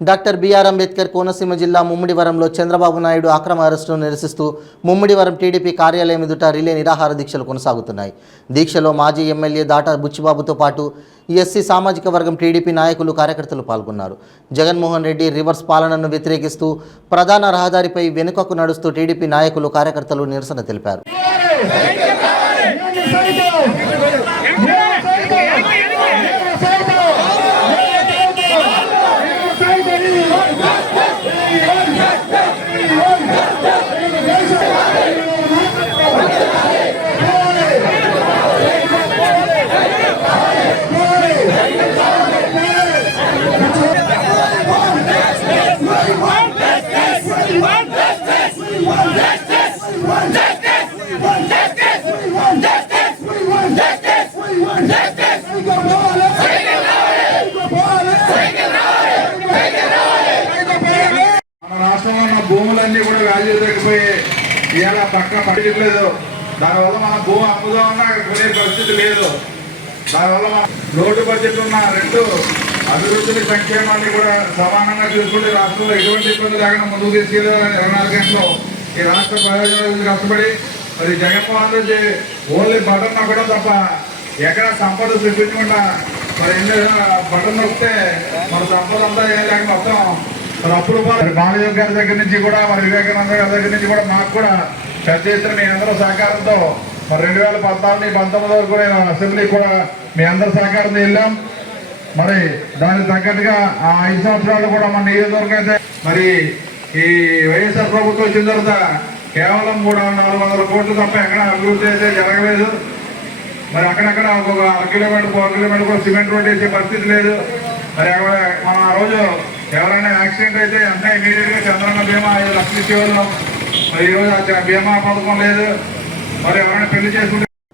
Doctor BR Ambedkar Konaseema జిల్లా ముమ్మిడివరంలో చంద్రబాబు నాయుడు అక్రమ అరెస్టును నిరసిస్తూ ముమ్మిడివరం టీడీపీ కార్యాలయం ఎదుట రిలే నిరాహార దీక్షలు కొనసాగుతున్నాయి. దీక్షలో మాజీ ఎమ్మెల్యే దాటా బుచ్చిబాబుతో పాటు ఎస్సీ సామాజిక వర్గం టీడీపీ నాయకులు, కార్యకర్తలు పాల్గొన్నారు. జగన్మోహన్ రెడ్డి రివర్స్ పాలనను వ్యతిరేకిస్తూ ప్రధాన రహదారిపై వెనుకకు నడుస్తూ టీడీపీ నాయకులు, కార్యకర్తలు నిరసన తెలిపారు. భూములన్నీ కూడా వాల్యూ తగ్గిపోయి ఇవాళ పక్కన పట్టించలేదు. దానివల్ల మన భూమి అమ్ముదామన్నా కొనే పరిస్థితి లేదు. దానివల్ల మన రోడ్డు బడ్జెట్ ఉన్న రెండు అభివృద్ధిని, సంక్షేమాన్ని కూడా సమానంగా చూసుకుంటే రాష్ట్రంలో ఎటువంటి ఇబ్బంది లేకుండా ముందుకు తీసుకెళ్ళాలని 24 గంటల్లో ఈ రాష్ట్ర ప్రయోజనాలు కష్టపడి మరి జగన్మోహన్ రెడ్డి ఓన్లీ బటన్ నొక్కడం తప్ప ఎక్కడ సంపద సృష్టించకుండా మరి ఎన్ని బటన్ నొక్కితే మన సంపద అంతా ఏం లేక మొత్తం మరి అప్పుడు బాలయోగి గారి దగ్గర నుంచి కూడా మరి వివేకానంద గారి దగ్గర నుంచి కూడా మాకు కూడా పెద్ద ఎత్తున మీ అందరూ సహకారంతో మరి 2014-19 వరకు నేను అసెంబ్లీ కూడా మీ అందరి సహకారంతో వెళ్ళాం. మరి దానికి తగ్గట్టుగా ఆ 5 సంవత్సరాలు కూడా మన నియోజకవర్గం అయితే మరి ఈ వైఎస్ఆర్ ప్రభుత్వం వచ్చిన తర్వాత కేవలం 300-400 కోట్లు తప్ప ఎక్కడ అభివృద్ధి అయితే జరగలేదు. మరి అక్కడక్కడ ఒక 1 కిలోమీటర్ 4 కిలోమీటర్ కూడా సిమెంట్ రోడ్ వేసే పరిస్థితి లేదు. మరి మనం ఆ రోజు ఎవరైనా యాక్సిడెంట్ అయితే అంతా ఇమీడియట్గా చంద్రన్న బీమా 5 లక్షలు ఇచ్చేవాళ్ళం. మరి ఈరోజు బీమా పథకం లేదు. మరి ఎవరైనా పెళ్లి చేసుకుంటే